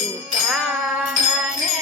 તુકાને